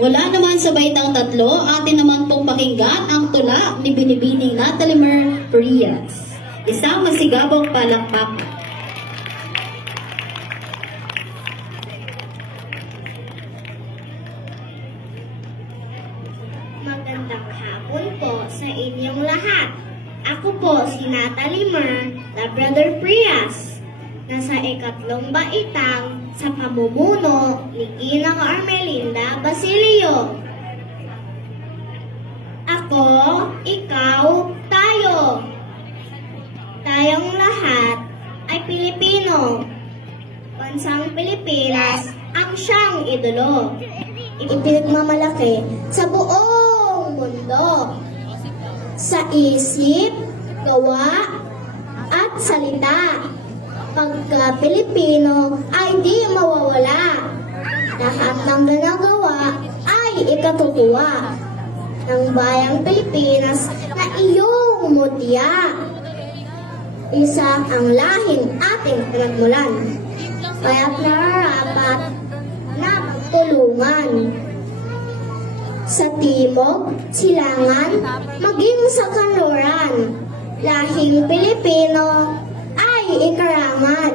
Wala naman sa baitang tatlo, atin naman pong pakinggan ang tula ni Binibining Natalimer Frias. Isang masigabong palakpakan. Magandang hapon po sa inyong lahat. Ako po si Natalimer Labrador Frias. Nasa ikatlong baitang sa pamumuno ni Ginang Armelinda Basilio. Ako, ikaw, tayo. Tayong lahat ay Pilipino. Bansang Pilipinas ang siyang idolo. Ipinagmamalaki sa buong mundo. Sa isip, gawa, at salita. Pagka Pilipino ay di mawawala. Lahat ng ginagawa ay ikatutuwa ng bayang Pilipinas na iyong mutya. Isa ang lahing ating pinagmulan, kaya't nararapat na tulungan. Sa timog, silangan, maging sa kanluran, lahing Pilipino ay ikarangan.